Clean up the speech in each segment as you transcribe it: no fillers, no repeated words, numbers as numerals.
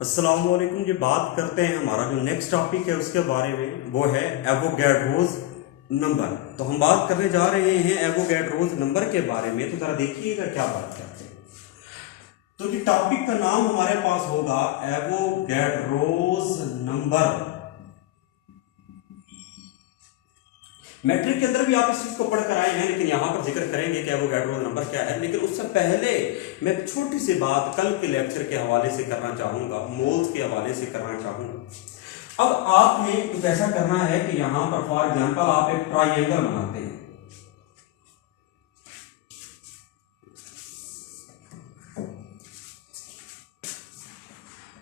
अस्सलामुअलैकुम। ये बात करते हैं हमारा जो नेक्स्ट टॉपिक है उसके बारे में, वो है एवोगैड्रोस नंबर। तो हम बात करने जा रहे हैं एवोगैड्रोस नंबर के बारे में। तो जरा देखिएगा क्या बात करते हैं। तो ये टॉपिक का नाम हमारे पास होगा एवोगैड्रोस नंबर। मैट्रिक के अंदर भी आप इस चीज को पढ़कर आए हैं, लेकिन यहां पर जिक्र करेंगे कि एवोगैड्रो नंबर क्या है। लेकिन उससे पहले मैं एक छोटी सी बात कल के लेक्चर के हवाले से करना चाहूंगा, मोल्स के हवाले से करना चाहूंगा। अब आपने कुछ ऐसा करना है कि यहां पर फॉर एग्जांपल आप एक ट्राइंगल बनाते हैं।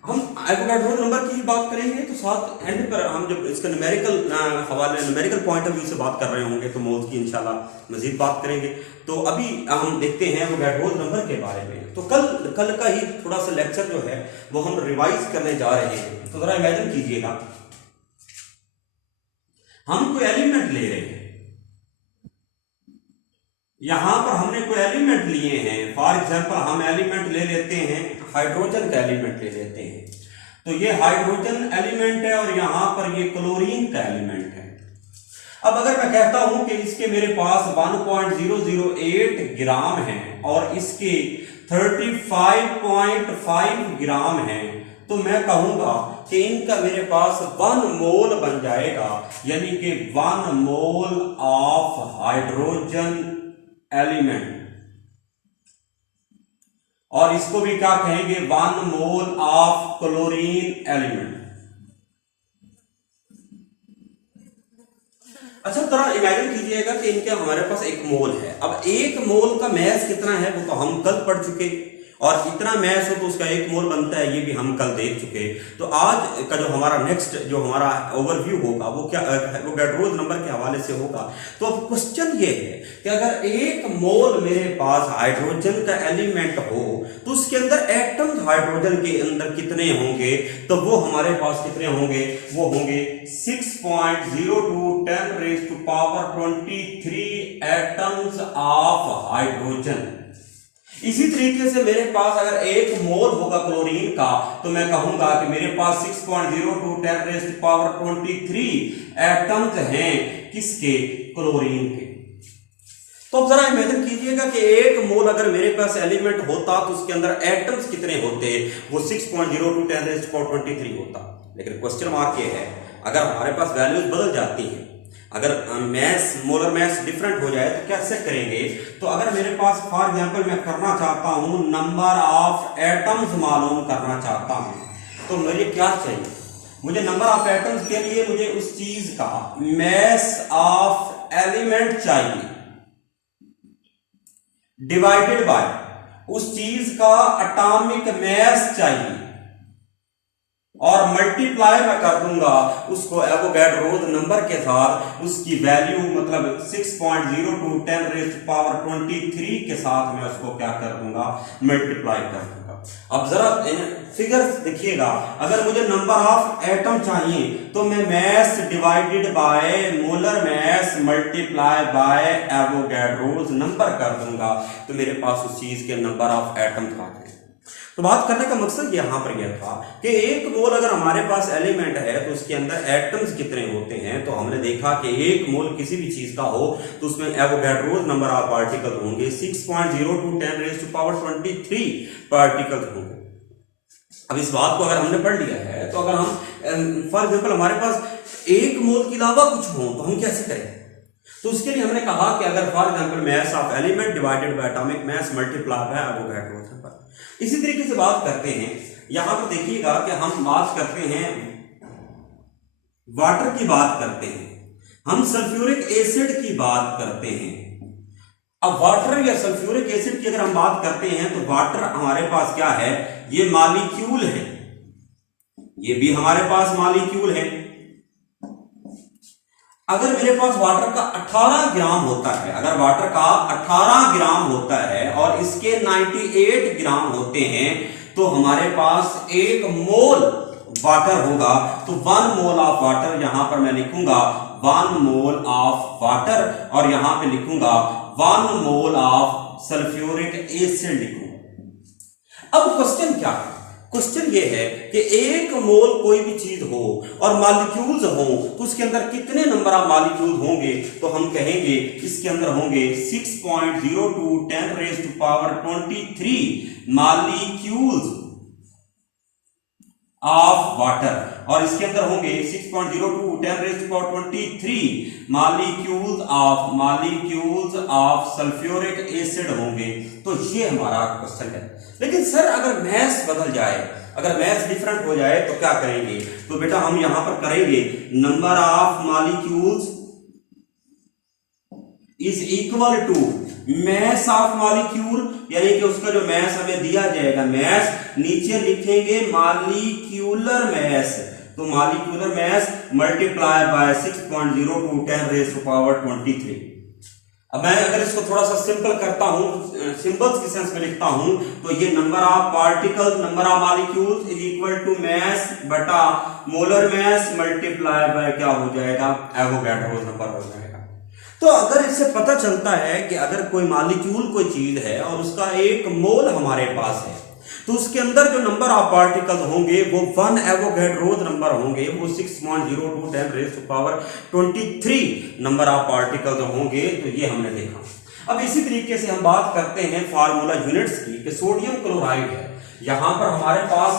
हम एवोगैड्रो नंबर की बात करेंगे तो साथ एंड पर हम जब इसका न्यूमेरिकल पॉइंट ऑफ व्यू से बात कर रहे होंगे तो मोल्स की इंशाल्लाह मजीद बात करेंगे। तो अभी हम देखते हैं एवोगैड्रो नंबर के बारे में। तो कल का ही थोड़ा सा लेक्चर जो है वो हम रिवाइज करने जा रहे हैं। तो जरा इमेजिन कीजिएगा, हम कोई एलिमेंट ले रहे हैं, यहां पर हमने कोई एलिमेंट लिए हैं। फॉर एग्जांपल हम एलिमेंट ले लेते हैं, हाइड्रोजन का एलिमेंट ले लेते हैं। तो ये हाइड्रोजन एलिमेंट है और यहां पर ये क्लोरीन का एलिमेंट है। अब अगर मैं कहता हूं कि इसके मेरे पास 1.008 ग्राम है और इसके 35.5 ग्राम है, तो मैं कहूंगा कि इनका मेरे पास 1 मोल बन जाएगा, यानी कि 1 मोल ऑफ हाइड्रोजन एलिमेंट। और इसको भी क्या कहेंगे, 1 मोल ऑफ क्लोरीन एलिमेंट। अच्छा, थोड़ा इमेजिन कीजिएगा कि इनके हमारे पास 1 मोल है। अब 1 मोल का मैस कितना है वो तो हम कल पढ़ चुके, और इतना मैस हो तो उसका 1 मोल बनता है, ये भी हम कल देख चुके। तो आज का जो हमारा नेक्स्ट जो हमारा ओवरव्यू होगा वो क्या एवोगैड्रो नंबर के हवाले से होगा। तो अब क्वेश्चन ये है कि अगर 1 मोल मेरे पास हाइड्रोजन का एलिमेंट हो तो उसके अंदर एटम्स हाइड्रोजन के अंदर कितने होंगे, तो वो हमारे पास कितने होंगे, वो होंगे 6.02 × 10⁻23 एटम्स ऑफ हाइड्रोजन। इसी तरीके से मेरे पास अगर 1 मोल होगा क्लोरीन का, तो मैं कहूंगा कि मेरे पास 6.02 × 10⁻23 एटम्स हैं किसके, क्लोरीन के। तो अब जरा इमेजिन कीजिएगा कि 1 मोल अगर मेरे पास एलिमेंट होता तो उसके अंदर एटम्स कितने होते, वो 6.02 × 10⁻23 होता। लेकिन क्वेश्चन मार्क ये है, अगर हमारे पास वैल्यूज बदल जाती हैं, अगर मैस मोलर मैस डिफरेंट हो जाए तो कैसे करेंगे। तो अगर मेरे पास फॉर एग्जांपल मैं करना चाहता हूं नंबर ऑफ एटम्स मालूम करना चाहता हूं, तो मुझे क्या चाहिए, मुझे नंबर ऑफ एटम्स के लिए मुझे उस चीज का मैस ऑफ एलिमेंट चाहिए डिवाइडेड बाय उस चीज का एटॉमिक मैस चाहिए, और मल्टीप्लाई मैं कर दूंगा उसको एवोगैड्रो नंबर के साथ, उसकी वैल्यू मतलब 6.02 × 10⁻23 के साथ मैं उसको क्या कर दूंगा, मल्टीप्लाई कर दूंगा। अब जरा फिगर्स देखिएगा, अगर मुझे नंबर ऑफ एटम चाहिए तो मैं mess divided by molar mass multiply bye Avogadro number कर दूंगा, तो मेरे पास उस चीज के नंबर ऑफ एटम आ गए। तो बात करने का मकसद यहां पर यह था कि 1 मोल अगर हमारे पास एलिमेंट है तो उसके अंदर एटम्स कितने होते हैं। तो हमने देखा कि 1 मोल किसी भी चीज का हो तो उसमें एवोगैड्रो नंबर ऑफ पार्टिकल होंगे 6.02 × 10⁻23 पार्टिकल होंगे। अब इस बात को अगर हमने पढ़ लिया है तो अगर हम फॉर एग्जांपल हमारे पास 1 मोल के अलावा कुछ हो तो हम कैसे करें। तो उसके लिए हमने कहा कि अगर for example mass of element divided by atomic mass multiply bye Avogadro number. इसी तरीके से बात करते हैं, यहां पर देखिएगा कि हम बात करते हैं वाटर की बात करते हैं, हम सल्फ्यूरिक एसिड की बात करते हैं। अब वाटर या सल्फ्यूरिक एसिड की अगर हम बात करते हैं तो वाटर हमारे पास क्या है, ये मॉलिक्यूल है, ये भी हमारे पास मॉलिक्यूल है। अगर मेरे पास वाटर का 18 ग्राम होता है, अगर वाटर का 18 ग्राम होता है और इसके 98 ग्राम होते हैं, तो हमारे पास 1 मोल वाटर होगा। तो 1 मोल ऑफ वाटर, यहां पर मैं लिखूंगा 1 मोल ऑफ वाटर, और यहां पे लिखूंगा 1 मोल ऑफ सल्फ्यूरिक एसिड लिखूंगा। अब क्वेश्चन क्या है, क्वेश्चन ये है कि एक मोल कोई भी चीज हो और मॉलिक्यूल्स हो तो उसके अंदर कितने नंबर ऑफ मॉलिक्यूल होंगे, तो हम कहेंगे इसके अंदर होंगे 6.02 10⁻23 मॉलिक्यूल्स ऑफ वाटर, और इसके अंदर होंगे 6.02 10⁻23 मॉलिक्यूल्स ऑफ सल्फ्यूरिक एसिड होंगे। तो ये हमारा क्वेश्चन है। लेकिन सर अगर मैथ्स बदल जाए, अगर मैथ्स डिफरेंट हो जाए तो क्या करेंगे, तो बेटा हम यहां पर करेंगे number of molecules is equal to mass of molecule, यानी कि उसका जो मैस हमें दिया जाएगा, मैस नीचे लिखेंगे मॉलिक्यूलर मैस, तो मॉलिक्यूलर मैस मल्टीप्लाई बाय 6.02 10⁻23। अब मैं अगर इसको थोड़ा सा सिंपल करता हूं, सिंबल्स की सेंस में लिखता हूं, तो ये number of particles, number of molecules is equal to mass बटा मोलर मैस मल्टीप्लाई बाय क्या हो जाएगा, एवोगैड्रो नंबर हो जाएगा। तो अगर इससे पता चलता है कि अगर कोई मॉलिक्यूल कोई चीज है और उसका एक मोल हमारे पास है, तो उसके अंदर जो नंबर ऑफ पार्टिकल्स होंगे वो 1 एवोगैड्रो नंबर होंगे, वो 6.02 10⁻23 नंबर ऑफ पार्टिकल्स होंगे। तो ये हमने देखा। अब इसी तरीके से हम बात करते हैं फार्मूला यूनिट्स की, कि सोडियम क्लोराइड है, यहां पर हमारे पास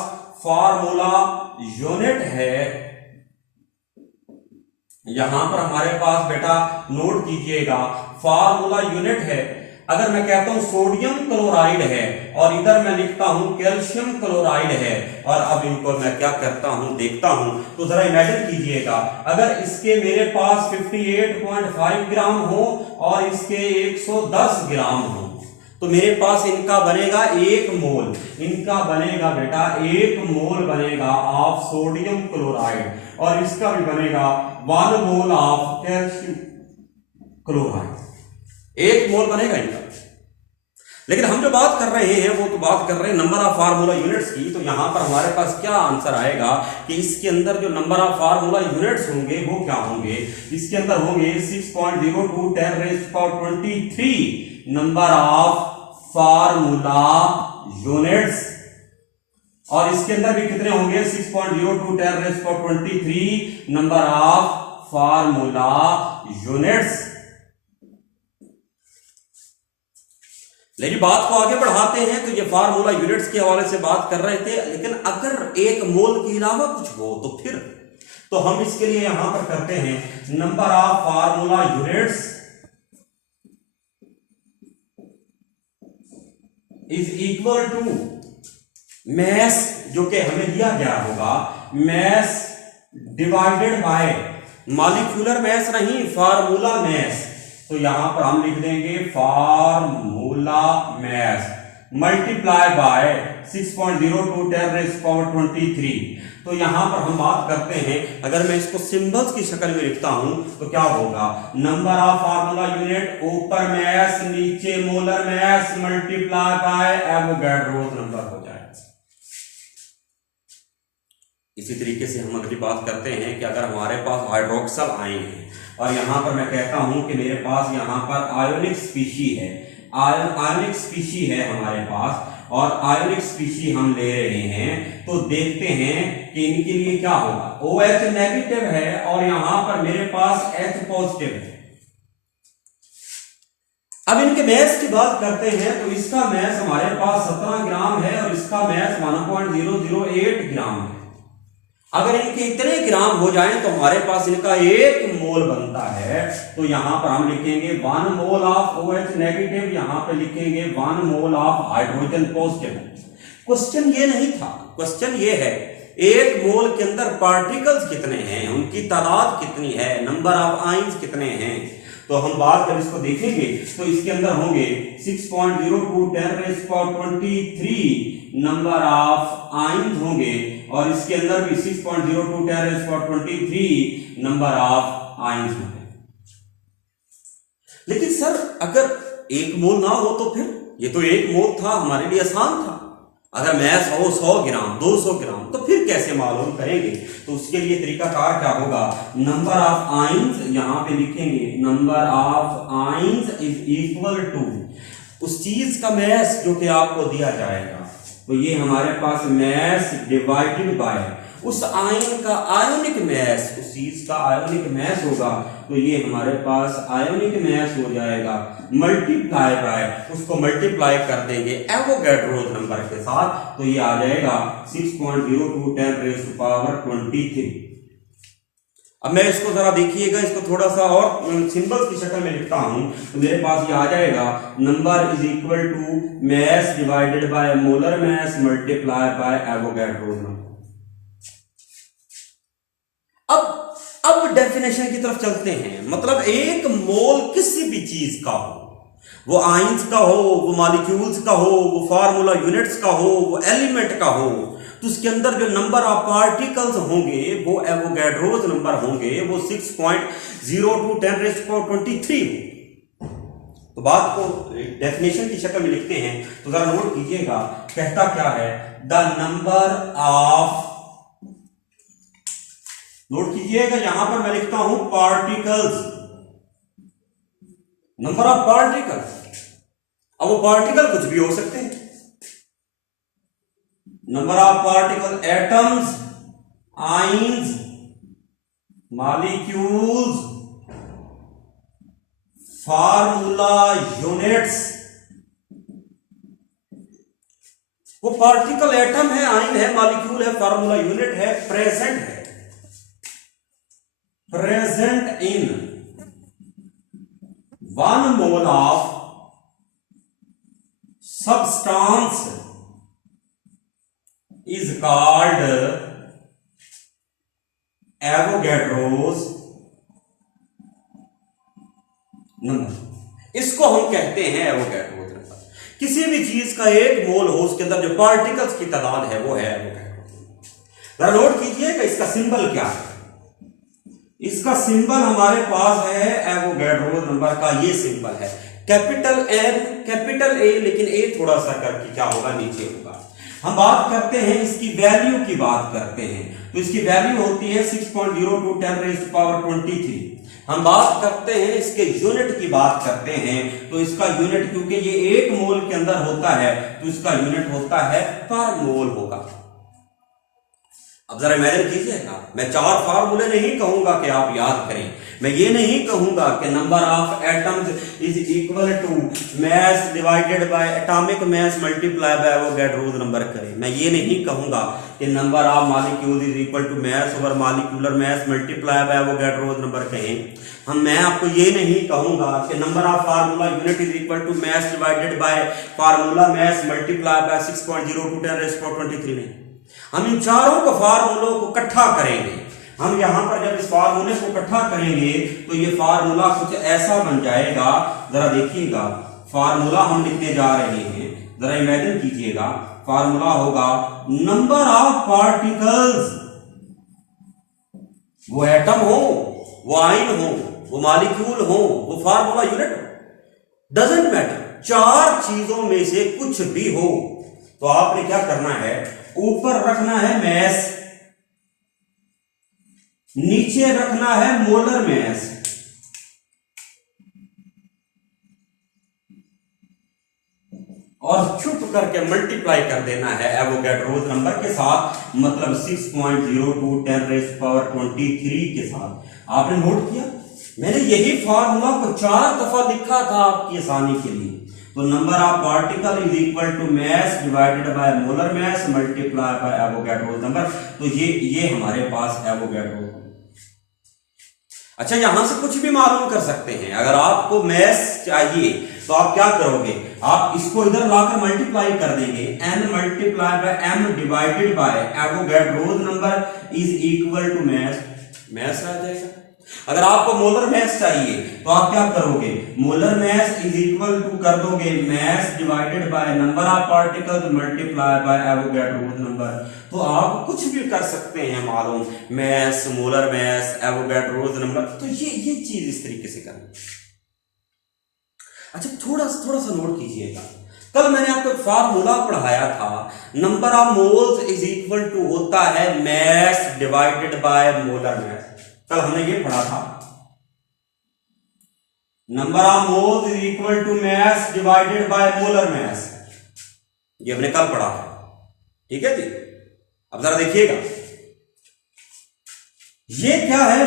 फार्मूला यूनिट है, यहां पर हमारे पास बेटा नोट कीजिएगा फार्मूला यूनिट है। अगर मैं कहता हूं सोडियम क्लोराइड है और इधर मैं लिखता हूं कैल्शियम क्लोराइड है, और अब इनको मैं क्या करता हूं, देखता हूं, तो जरा इमेजिन कीजिएगा अगर इसके मेरे पास 58.5 ग्राम हो और इसके 110 ग्राम हो, तो मेरे पास इनका बनेगा 1 मोल, इनका बनेगा बेटा 1 मोल बनेगा ऑफ सोडियम क्लोराइड, और इसका भी बनेगा 1 मोल ऑफ कैल्शियम क्लोराइड, 1 मोल बनेगा इनका। लेकिन हम जो बात कर रहे हैं वो तो बात कर रहे हैं नंबर ऑफ फार्मूला यूनिट्स की। तो यहां पर हमारे पास क्या आंसर आएगा कि इसके अंदर जो नंबर ऑफ फार्मूला यूनिट्स होंगे वो क्या होंगे, इसके अंदर होंगे 6.02 10⁻23 नंबर ऑफ फार्मूला यूनिट्स, और इसके अंदर भी कितने होंगे 6.02 10⁻23 नंबर ऑफ फार्मूला यूनिट्स। लेकिन बात को आगे बढ़ाते हैं, तो ये फार्मूला यूनिट्स के हवाले से बात कर रहे थे, लेकिन अगर 1 मोल के अलावा कुछ हो तो फिर, तो हम इसके लिए यहां पर करते हैं number of formula units is equal to mass, जो कि हमें दिया गया होगा, mass divided by molecular mass नहीं, फार्मूला मैस। तो यहां पर हम लिख देंगे फार्मूला मैस मल्टीप्लाई बाय 6.02 10⁻23। तो यहां पर हम बात करते हैं, अगर मैं इसको सिंबल्स की शक्ल में लिखता हूं तो क्या होगा, नंबर ऑफ फार्मूला यूनिट ऊपर मैस नीचे molar mass multiply bye Avogadro number हो जाएगा। इसी तरीके से हम अगली बात करते हैं कि अगर हमारे पास हाइड्रोक्सल आयन है और यहां पर मैं कहता हूं कि मेरे पास यहां पर आयोनिक स्पीशी है, आयोनिक स्पीशी है हमारे पास, और आयोनिक स्पीशी हम ले रहे हैं, तो देखते हैं कि इनके लिए क्या होगा। OH नेगेटिव है और यहां पर मेरे पास H पॉजिटिव है। अब इनके मैस की बात करते हैं, तो इसका मैस हमारे पास 17 ग्राम है और इसका मैस 1.008 ग्राम है। अगर इनके इतने ग्राम हो जाएं तो हमारे पास इनका 1 मोल बनता है। तो यहां पर हम लिखेंगे 1 मोल ऑफ OH नेगेटिव, यहां पे लिखेंगे 1 mole of hydrogen positive. Question ये नहीं था, क्वेश्चन ये है 1 मोल के अंदर पार्टिकल्स कितने हैं, उनकी तादाद कितनी है, नंबर ऑफ आयंस कितने हैं। तो हम बात कर इसको देखेंगे, तो इसके अंदर होंगे 6.02 10⁻23 नंबर ऑफ आयंस होंगे, और इसके अंदर भी 6.02 10⁻23 नंबर ऑफ आयंस होंगे। लेकिन सर अगर 1 मोल ना हो तो फिर, ये तो 1 मोल था, हमारे लिए आसान था। अगर मैस हो 100 ग्राम 200 ग्राम तो फिर कैसे मालूम करेंगे। तो उसके लिए तरीकाकार क्या होगा, नंबर ऑफ आयंस यहां पे लिखेंगे, number of ions is equal to उस चीज का मैस जो कि आपको दिया जाएगा, तो ये हमारे पास मैस डिवाइडेड बाय उस आयन का आयोनिक मैस, उस चीज का आयोनिक मैस होगा, तो ये हमारे पास आयोनिक मैस हो जाएगा मल्टीप्लाई बाय, उसको मल्टीप्लाई कर देंगे एवोगैड्रोस नंबर के साथ, तो ये आ जाएगा 6.02 10⁻23। अब मैं इसको जरा देखिएगा, इसको थोड़ा सा और सिंबल्स की शक्ल में लिखता हूं, तो मेरे पास ये आ जाएगा number is equal to mass divided by molar mass multiply by Avogadro's number. अब डेफिनेशन की तरफ चलते हैं। मतलब एक मोल किसी भी चीज का हो, वो आइंस का हो, वो मॉलिक्यूल्स का हो, वो फार्मूला यूनिट्स का हो, वो एलिमेंट का हो, तो उसके अंदर जो नंबर ऑफ पार्टिकल्स होंगे वो एवोगैड्रोस नंबर होंगे, वो 6.02 10⁻23 हो। तो बात को डेफिनेशन की शक्ल में लिखते हैं, तो जरा नोट कीजिएगा, कहता क्या है, द नंबर ऑफ, नोट कीजिएगा यहां पर मैं लिखता हूं पार्टिकल्स, नंबर ऑफ पार्टिकल्स। अब वो पार्टिकल कुछ भी हो सकते हैं, number of particle atoms, ions, molecules, formula units. वो पार्टिकल एटम है, आइन है, मॉलिक्यूल है, फार्मूला यूनिट है, प्रेजेंट है, present in 1 mole of substance is called Avogadro's number. इसको हम कहते हैं एवोगैड्रोस नंबर। किसी भी चीज का एक मोल हो, उसके अंदर जो पार्टिकल्स की तादाद है वो है एवोगैड्रोस। जरा नोट कीजिएगा इसका सिंबल क्या है। इसका सिंबल हमारे पास है एवोगैड्रोस नंबर का, ये सिंबल है कैपिटल एम कैपिटल ए, लेकिन ए थोड़ा सा करके क्या होगा, नीचे होगा। हम बात करते हैं इसकी वैल्यू की बात करते हैं, तो इसकी वैल्यू होती है 6.02 10⁻23। हम बात करते हैं इसके यूनिट की बात करते हैं, तो इसका यूनिट, क्योंकि ये एक मोल के अंदर होता है, तो इसका यूनिट होता है पर मोल होगा। अब जरा इमेजिन कीजिएगा, मैं 4 फार्मूले नहीं कहूंगा कि आप याद करें, मैं ये नहीं कहूंगा कि number of atoms is equal to mass divided by atomic mass multiply by Avogadro's number करें, मैं ये नहीं कहूंगा कि number of molecules is equal to mass over molecular mass multiply by Avogadro's number कहें। मैं आपको ये नहीं कहूंगा कि number of formula unit is equal to mass divided by formula mass multiply by 6.02 10⁻23 नहीं। हम इन चारों को फार्मूलों को इकट्ठा करेंगे। हम यहां पर जब इस फार्मूले को इकट्ठा करेंगे तो ये फार्मूला कुछ ऐसा बन जाएगा, जरा देखिएगा, फार्मूला हम लिखने जा रहे हैं, जरा इमेजिन कीजिएगा, फार्मूला होगा नंबर ऑफ पार्टिकल्स, वो एटम हो, वो आइन हो, वो मॉलिक्यूल हो, वो फार्मूला यूनिट हो, डजंट मैटर, 4 चीजों में से कुछ भी हो, तो आपने क्या करना है, ऊपर रखना है मैस, नीचे रखना है मोलर मैस, और छुप करके मल्टीप्लाई कर देना है एवोगैड्रोस नंबर के साथ, मतलब 6.02 10⁻23 के साथ। आपने नोट किया, मैंने यही फार्मूला को 4 दफा लिखा था आपकी आसानी के लिए। तो number of particle is equal to mass divided by molar mass multiply by Avogadro's number, तो ये हमारे पास एवोगैड्रोस। अच्छा, यहां से कुछ भी मालूम कर सकते हैं। अगर आपको मैस चाहिए तो आप क्या करोगे, आप इसको इधर लाकर मल्टीप्लाई कर देंगे, n multiply by m divided by Avogadro's number is equal to mass आ जाएगा। अगर आपको मोलर मैस चाहिए तो आप क्या करोगे, molar mass is equal to कर दोगे mass divided by number of particles multiply by Avogadro's number. तो आप कुछ भी कर सकते हैं मालूम, mass, molar mass, Avogadro's number, तो ये चीज इस तरीके से करनी। अच्छा, थोड़ा सा नोट कीजिएगा, कल मैंने आपको एक फार्मूला पढ़ाया था, number of moles is equal to होता है mass divided by molar mass. कल हमने ये पढ़ा था, number of moles is equal to mass divided by molar mass, ये हमने कल पढ़ा था। ठीक है जी। अब जरा देखिएगा, ये क्या है,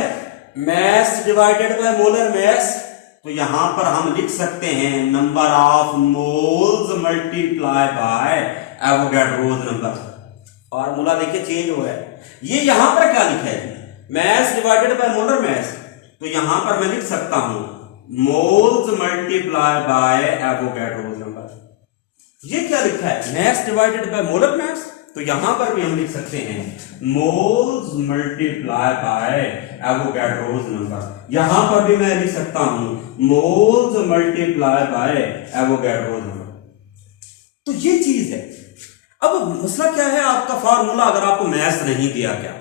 mass divided by molar mass. तो यहां पर हम लिख सकते हैं number of moles multiply by Avogadro's number. Formula देखिए चेंज हो रहा है। ये यहां पर क्या लिखा है, mass divided by molar mass. तो यहां पर मैं लिख सकता हूं moles multiply by Avogadro's number. ये क्या लिखा है, mass divided by molar mass. तो यहां पर भी हम लिख सकते हैं moles multiply by Avogadro's number. यहां पर भी मैं लिख सकता हूं moles multiply by Avogadro's number. तो ये चीज है। अब मसला क्या है, आपका फार्मूला अगर आपको मास नहीं दिया गया,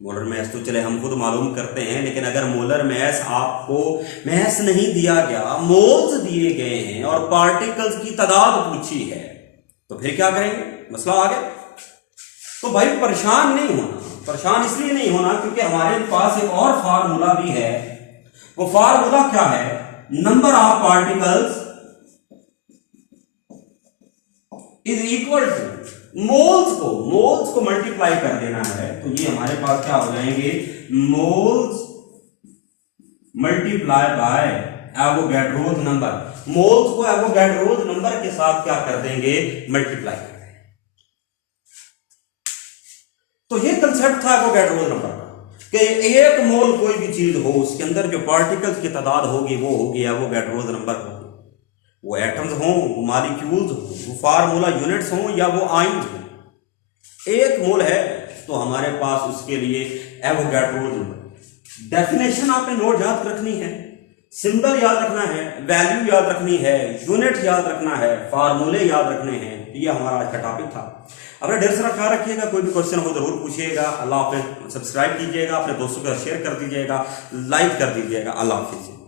मोलर मास तो चले हम खुद मालूम करते हैं, लेकिन अगर मोलर मास आपको मास नहीं दिया गया, मोल्स दिए गए हैं और पार्टिकल्स की तादाद पूछी है, तो फिर क्या करेंगे, मसला आ गया। तो भाई परेशान नहीं होना, परेशान इसलिए नहीं होना क्योंकि हमारे पास एक और फार्मूला भी है। वो फार्मूला क्या है, number of particles is equal two moles को मल्टीप्लाई कर देना है। तो ये हमारे पास क्या हो जाएंगे, moles multiply by Avogadro's number. Moles को एवोगैड्रोस नंबर के साथ क्या कर देंगे, मल्टीप्लाई कर देंगे। तो ये कंसेप्ट था एवोगैड्रोस नंबर का कि एक मोल कोई भी चीज हो, उसके अंदर जो पार्टिकल्स की तादाद होगी वो होगी एवोगैड्रोस नंबर होगी। वो एटम्स हों, वो मॉलिक्यूल्स हों, वो फार्मूला यूनिट्स हों या वो आयन्स हों। एक मोल है तो हमारे पास उसके लिए एवोगैड्रोस नंबर। डेफिनेशन आपने नोट याद रखनी है, सिंबल याद रखना है, वैल्यू याद रखनी है, यूनिट याद रखना है, फार्मूले याद रखने हैं। ये हमारा आज का टॉपिक था। अपना ढेर सारा ख्याल रखिएगा, कोई भी क्वेश्चन हो जरूर पूछिएगा। अल्लाह हाफिज़। सब्सक्राइब कीजिएगा, अपने दोस्तों के साथ शेयर कर दीजिएगा, लाइक कर दीजिएगा। अल्लाह हाफिज़।